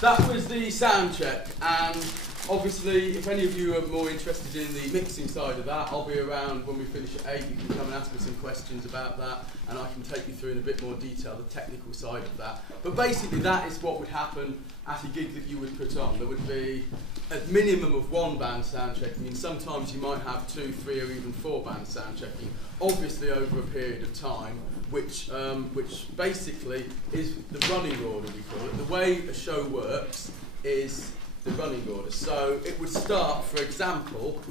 that was the sound check, and obviously if any of you are more interested in the mixing side of that, I'll be around when we finish at 8. You can come and ask me some questions about that, and I can take you through in a bit more detail the technical side of that. But basically that is what would happen at a gig that you would put on. There would be a minimum of 1 band sound checking, and sometimes you might have 2, 3 or even 4 bands sound checking, obviously over a period of time, which basically is the running order, we call it. The way a show works is the running order. So it would start, for example,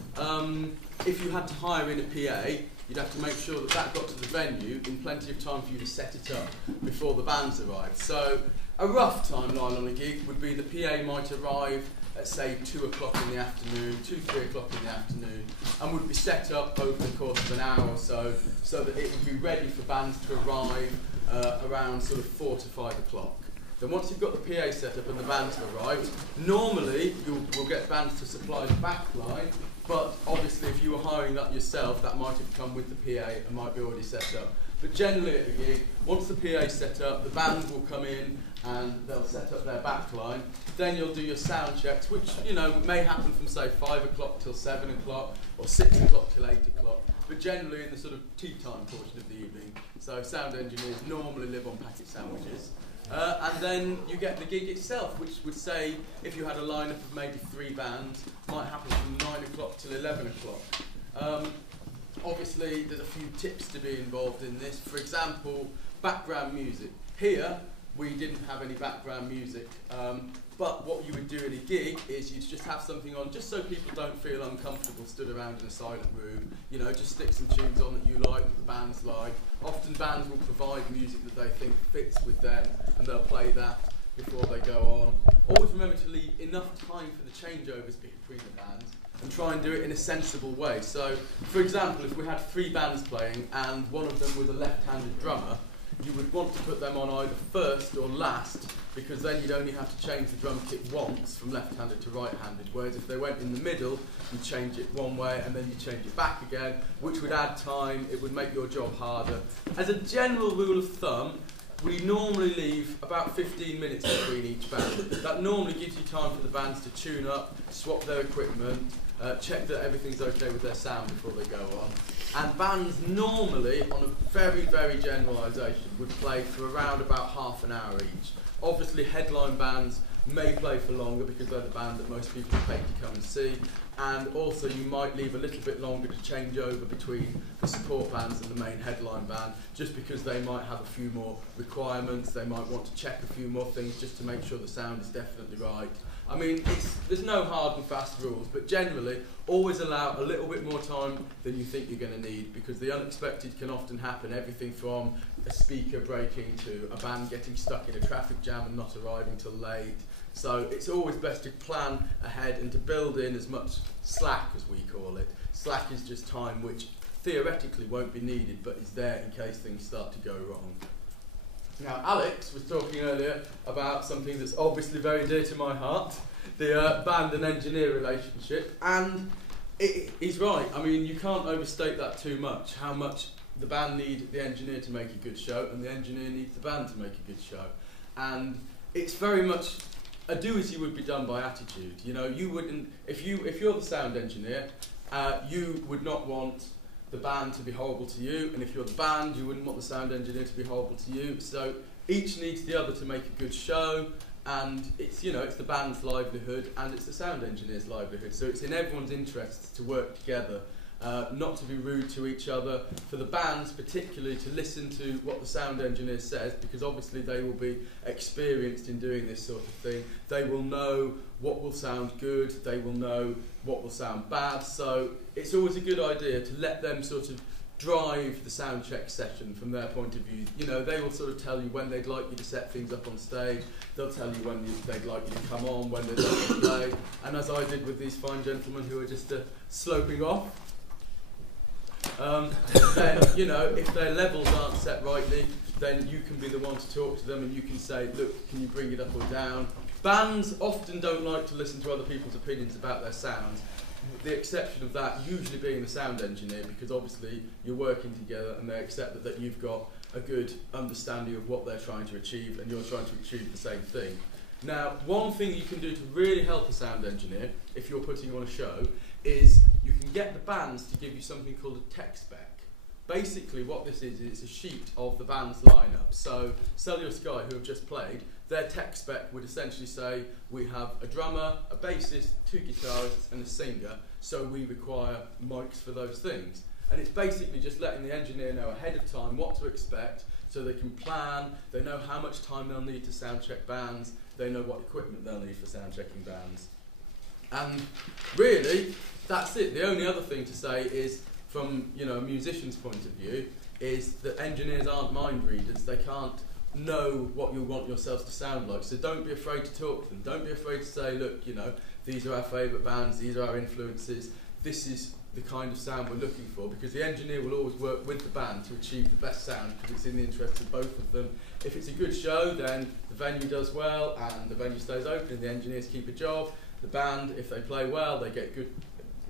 if you had to hire in a PA, you'd have to make sure that that got to the venue in plenty of time for you to set it up before the bands arrived. So a rough timeline on a gig would be the PA might arrive at say 2 o'clock in the afternoon, 2, 3 o'clock in the afternoon, and would be set up over the course of an hour or so, so that it would be ready for bands to arrive around sort of 4 to 5 o'clock. Then once you've got the PA set up and the bands have arrived, normally we'll get bands to supply the back line, but obviously if you were hiring that yourself, that might have come with the PA and might be already set up. But generally at a gig, once the PA is set up, the band will come in and they'll set up their back line. Then you'll do your sound checks, which may happen from say 5 o'clock till 7 o'clock or 6 o'clock till 8 o'clock, but generally in the sort of tea time portion of the evening. So sound engineers normally live on packet sandwiches. And then you get the gig itself, which would say, if you had a lineup of maybe 3 bands, might happen from 9 o'clock till 11 o'clock. Obviously, there's a few tips to be involved in this. For example, background music. Here, we didn't have any background music, but what you would do in a gig is you'd just have something on, just so people don't feel uncomfortable stood around in a silent room. Just stick some tunes on that you like, that the band's like. Often bands will provide music that they think fits with them, and they'll play that before they go on. Always remember to leave enough time for the changeovers between the bands, and try and do it in a sensible way. So, for example, if we had 3 bands playing and one of them was a left-handed drummer, you would want to put them on either first or last, because then you'd only have to change the drum kit once from left-handed to right-handed, whereas if they went in the middle, you'd change it one way and then you'd change it back again, which would add time, it would make your job harder. As a general rule of thumb, we normally leave about 15 minutes between each band. That normally gives you time for the bands to tune up, swap their equipment, check that everything's okay with their sound before they go on. And bands normally, on a very, very generalisation, would play for around about half an hour each. Obviously headline bands may play for longer because they're the band that most people pay to come and see, and also you might leave a little bit longer to change over between the support bands and the main headline band, just because they might have a few more requirements, they might want to check a few more things just to make sure the sound is definitely right. I mean, there's no hard and fast rules, but generally always allow a little bit more time than you think you're going to need, because the unexpected can often happen, everything from a speaker breaking to a band getting stuck in a traffic jam and not arriving till late. So it's always best to plan ahead and to build in as much slack, as we call it. Slack is just time which theoretically won't be needed, but is there in case things start to go wrong. Now, Alex was talking earlier about something that's obviously very dear to my heart, the band and engineer relationship, and he's right. I mean, you can't overstate that too much, how much the band need the engineer to make a good show, and the engineer needs the band to make a good show. And it's very much a do as you would be done by attitude. You wouldn't, if you're the sound engineer, you would not want the band to be horrible to you, and if you're the band, you wouldn't want the sound engineer to be horrible to you. So each needs the other to make a good show, and it's it's the band's livelihood and it's the sound engineer's livelihood. So it's in everyone's interest to work together, not to be rude to each other. For the bands particularly, to listen to what the sound engineer says, because obviously they will be experienced in doing this sort of thing. They will know what will sound good, they will know what will sound bad, so it's always a good idea to let them sort of drive the sound check session from their point of view. They will sort of tell you when they'd like you to set things up on stage, they'll tell you when they'd like you to come on, when they'd like you to play, and as I did with these fine gentlemen who are just sloping off, then, if their levels aren't set rightly, then you can be the one to talk to them and you can say, look, can you bring it up or down? Bands often don't like to listen to other people's opinions about their sounds, the exception of that usually being the sound engineer, because obviously you're working together and they accept that you've got a good understanding of what they're trying to achieve and you're trying to achieve the same thing. Now, one thing you can do to really help a sound engineer, if you're putting on a show, is you can get the bands to give you something called a tech spec. Basically what this is it's a sheet of the band's lineup. So Cellular Sky, who have just played, their tech spec would essentially say we have a drummer, a bassist, 2 guitarists and a singer, so we require mics for those things. And it's basically just letting the engineer know ahead of time what to expect, so they can plan, they know how much time they'll need to sound check bands, they know what equipment they'll need for sound checking bands. And really, that's it. The only other thing to say is, from a musician's point of view, is that engineers aren't mind readers. They can't know what you want yourselves to sound like. So don't be afraid to talk to them. Don't be afraid to say, look, these are our favourite bands, these are our influences, this is the kind of sound we're looking for, because the engineer will always work with the band to achieve the best sound, because it's in the interest of both of them. If it's a good show, then the venue does well and the venue stays open and the engineers keep a job. The band, if they play well, they get good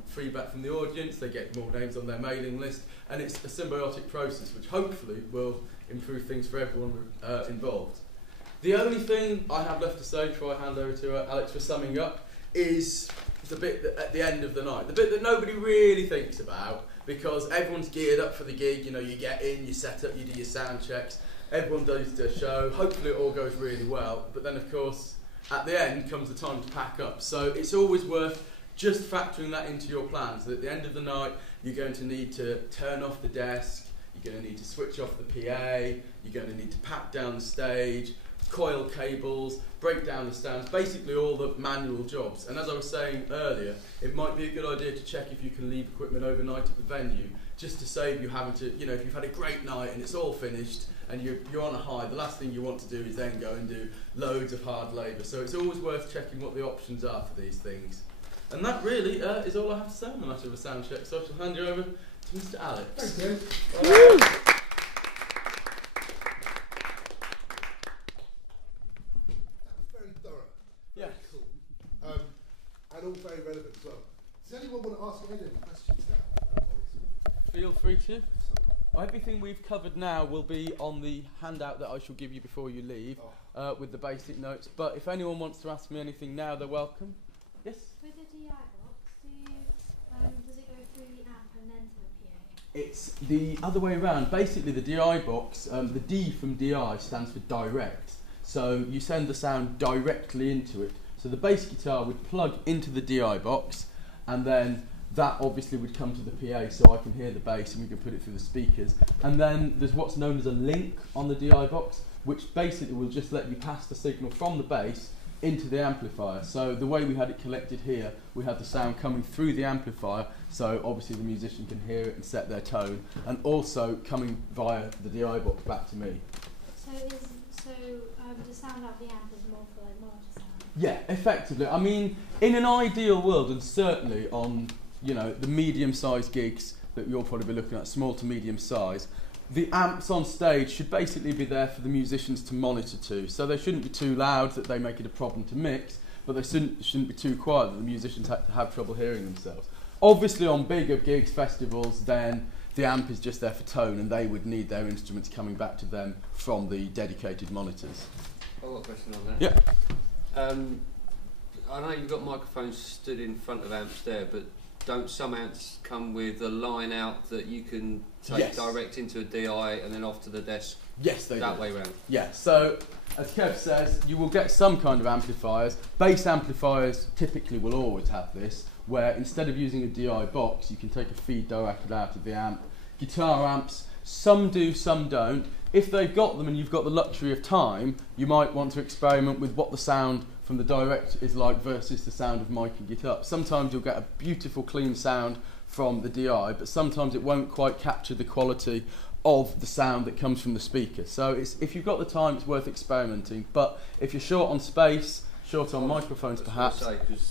feedback from the audience, they get more names on their mailing list, and it's a symbiotic process which hopefully will improve things for everyone involved. The only thing I have left to say before I hand over to Alex for summing up is the bit that at the end of the night, the bit that nobody really thinks about, because everyone's geared up for the gig. You get in, you set up, you do your sound checks, everyone does their show, hopefully it all goes really well, but then of course at the end comes the time to pack up. So it's always worth just factoring that into your plans, that at the end of the night you're going to need to turn off the desk, you're going to need to switch off the PA, you're going to need to pack down the stage, coil cables, break down the stands, basically all the manual jobs. And as I was saying earlier, it might be a good idea to check if you can leave equipment overnight at the venue, just to save you having to, if you've had a great night and it's all finished and you're on a high, the last thing you want to do is then go and do loads of hard labour. So it's always worth checking what the options are for these things. And that really is all I have to say on the matter of a sound check. So I shall hand you over to Mr. Alex. Thanks, Dave. Very thorough. Yeah. Very cool. And all very relevant as well. Does anyone want to ask any questions now? Feel free to. Everything we've covered now will be on the handout that I shall give you before you leave, with the basic notes. But if anyone wants to ask me anything now, they're welcome. Yes? With the DI box, does it go through the amp and then to the PA? It's the other way around. Basically, the DI box, the D from DI stands for direct. So you send the sound directly into it. So the bass guitar would plug into the DI box, and then that obviously would come to the PA, so I can hear the bass and we can put it through the speakers. And then there's what's known as a link on the DI box, which basically will just let you pass the signal from the bass into the amplifier. So the way we had it collected here, we had the sound coming through the amplifier, so obviously the musician can hear it and set their tone, and also coming via the DI box back to me. So the sound out the amp is more for like monitor sound? Yeah, effectively. I mean, in an ideal world, and certainly on the medium-sized gigs that you'll probably be looking at, small to medium size, the amps on stage should basically be there for the musicians to monitor to. So they shouldn't be too loud that they make it a problem to mix, but they shouldn't be too quiet that the musicians have trouble hearing themselves. Obviously on bigger gigs, festivals, then the amp is just there for tone, and they would need their instruments coming back to them from the dedicated monitors. I've got a question on that. Yeah. I know you've got microphones stood in front of amps there, but don't some amps come with a line out that you can take direct into a DI and then off to the desk? Yes, they do. That way round? Yeah, so as Kev says, you will get some kind of amplifiers. Bass amplifiers typically will always have this, where instead of using a DI box, you can take a feed directly out of the amp. Guitar amps, some do, some don't. If they've got them and you've got the luxury of time, you might want to experiment with what the sound from the direct is like versus the sound of miking it up. Sometimes you'll get a beautiful clean sound from the DI, but sometimes it won't quite capture the quality of the sound that comes from the speaker. So if you've got the time, it's worth experimenting. But if you're short on space, short on microphones perhaps,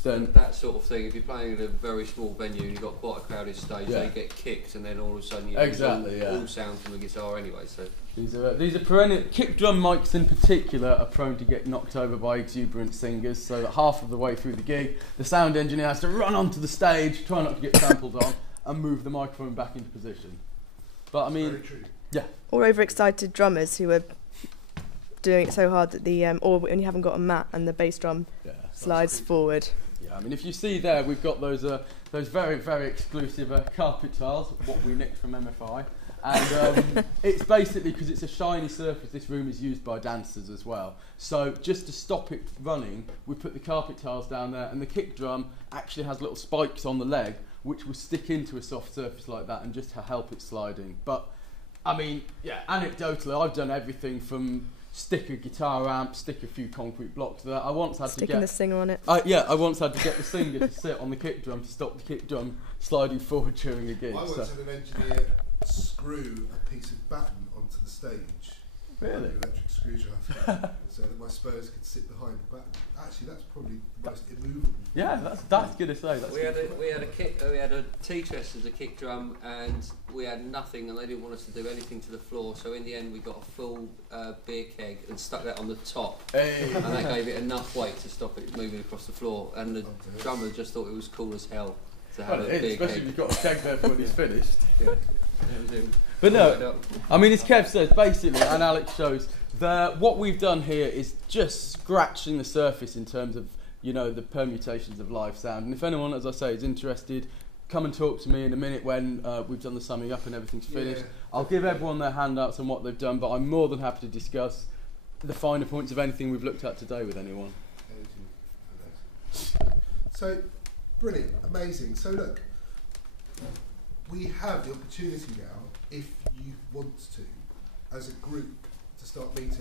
then that sort of thing, if you're playing at a very small venue and you've got quite a crowded stage, they get kicked and then all of a sudden you lose all sound from the guitar anyway. So these are perennial. Kick drum mics in particular are prone to get knocked over by exuberant singers, so that half of the way through the gig the sound engineer has to run onto the stage, try not to get trampled on, and move the microphone back into position. But I mean, Very true. yeah. Or overexcited drummers who are doing it so hard that the or when you haven't got a mat and the bass drum Yeah. slides forward. Yeah, I mean, if you see there, we've got those very, very exclusive carpet tiles, what we nicked from MFI. And it's basically, because it's a shiny surface, this room is used by dancers as well. So just to stop it running, we put the carpet tiles down there, and the kick drum actually has little spikes on the leg, which will stick into a soft surface like that and just to help it sliding. But, I mean, yeah, anecdotally, I've done everything from stick a guitar amp, stick a few concrete blocks to that. I once had Sticking the singer on it. I once had to get the singer to sit on the kick drum to stop the kick drum sliding forward during a gig. I once So. had an engineer screw a piece of batten onto the stage. Really? Like an electric screwdriver, so that my Spurs could sit behind the batten. Actually, that's probably the most immovable. Yeah, that's good to say. We had a T-Tress as a kick drum, and we had nothing, and they didn't want us to do anything to the floor. So in the end, we got a full beer keg and stuck that on the top, Hey. and that gave it enough weight to stop it moving across the floor. And the drummer just thought it was cool as hell to have Well, a it is, beer especially keg. if you've got a keg there when he's finished. Yeah, it was him. But no, I mean, as Kev says, basically, and Alex shows, what we've done here is just scratching the surface in terms of, you know, the permutations of live sound. And if anyone, as I say, is interested, come and talk to me in a minute when we've done the summing up and everything's finished. I'll give everyone their handouts on what they've done, but I'm more than happy to discuss the finer points of anything we've looked at today with anyone. So, brilliant, amazing. So look, we have the opportunity now, if you want to, as a group, to start meeting.